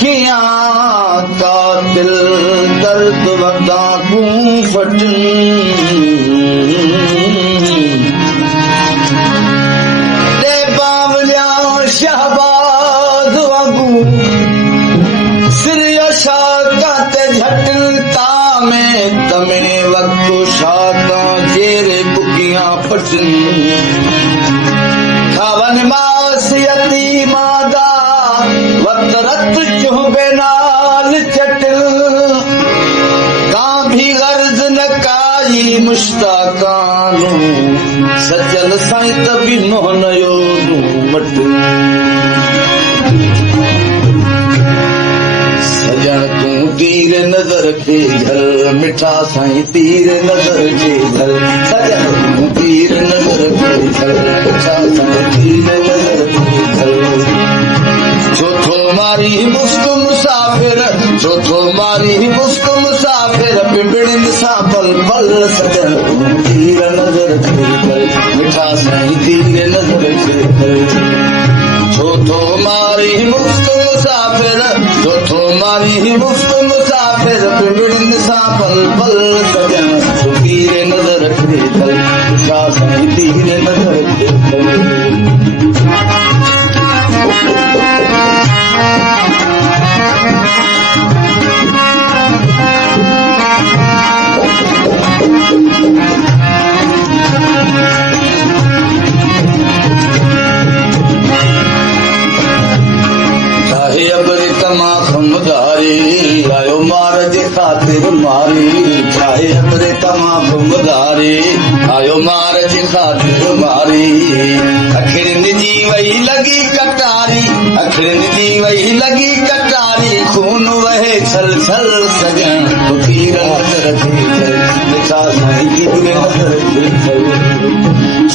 अखियां का दिल दर्द वदा कूं फटन दे बावलिया शहबाज वागू सिर शाका ते झटता में तमने वक्त शाका जेरे बुकियां फटन खावन मासियती मादा वक्त रत चुबे नाल चटल कां भी गर्ज न काई मुश्ताकानू सजल साईं तबी नयो मट सजन तू तीर नजर के घर मिठा साईं तीर नजर के घर सजन तू तीर नजर के घर मिठा साईं तीर नजर के घर चौथो मारी मुफ्त मुसाफिर चौथो मारी मुफ्त मुसाफिर पिंपड़िन सा पल पल सजन तू तीर नजर के घर मिठा साईं तीर नजर के घर चौथो मारी मुफ्त मुसाफिर चौथो मारी मुफ्त मुसाफिर पिंपड़िन सा पल पल सजन तू तीर नजर के घर मिठा साईं तीर नजर के घर चाहे अबरे तमा खुमदारी आयो मार जे खातिर मारी चाहे अबरे तमा खुमदारी आयो मार जे खातिर मारी अखिर निजी वही लगी कटारी अखिर निजी वही लगी कटारी खून वहे छल छल सजन तो तीर नजर के मिठा साईं तीर नजर के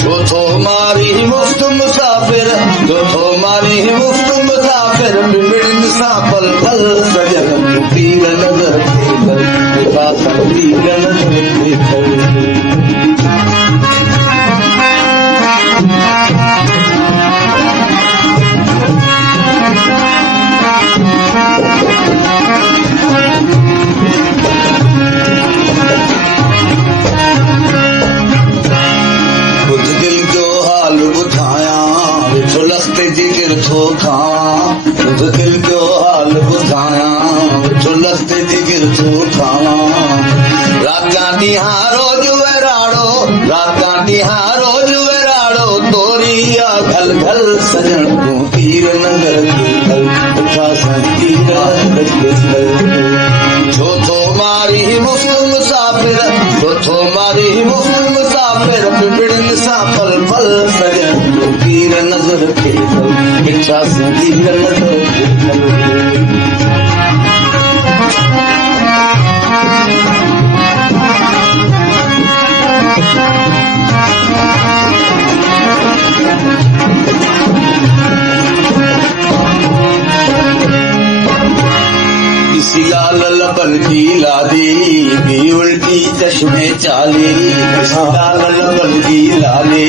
चौथो मारी मुफ्त मुसाफिर चौथो मारी मुफ्त मुसाफिर पिंपड़िन सा पल पल सजन तीर नजर के घर मिठा साईं तीर नजर के घर खुद दिल जो हाल बुधाया विठो लखते जिगर थो खावा खुद दिल जो हाल बुधाया विठो लखते जिगर थो खावा राता ॾींहा रोज वेराड़ो राता ॾींहा रोज वेराड़ो तोरिया घल घल सजन तू तीर नजर के घर मिठा साईं तीर नजर के घर चौथो मारी मुफ्त मुसाफिर चौथो मारी मुफ्त मुसाफिर पिंपड़िन सा पल पल सजन तू तीर नजर के घर मिठा साईं तीर नजर के घर किसी लाल लबन की लादी भी उल्टी चश्मे चाली किसी लाल लबन की लाली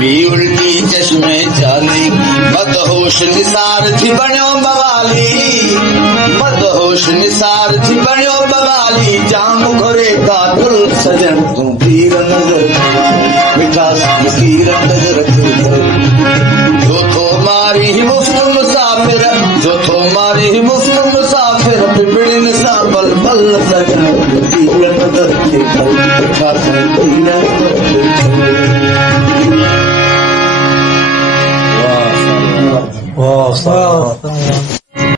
भी उल्टी चश्मे चाली मदहोश निसार थी बण्यो बवाली मदहोश निसार थी बण्यो बवाली जाम घोरे का दिल सजन तू तीर नजर मिठा साईं तीर नजर जो थो मारी मुफ्त मुसाफिर जो थो मारी मुफ्त मुसाफिर पिंपड़िन सा पल पल सजन तीर नजर के घर मिठा साईं तीर नजर के घर वाह वाह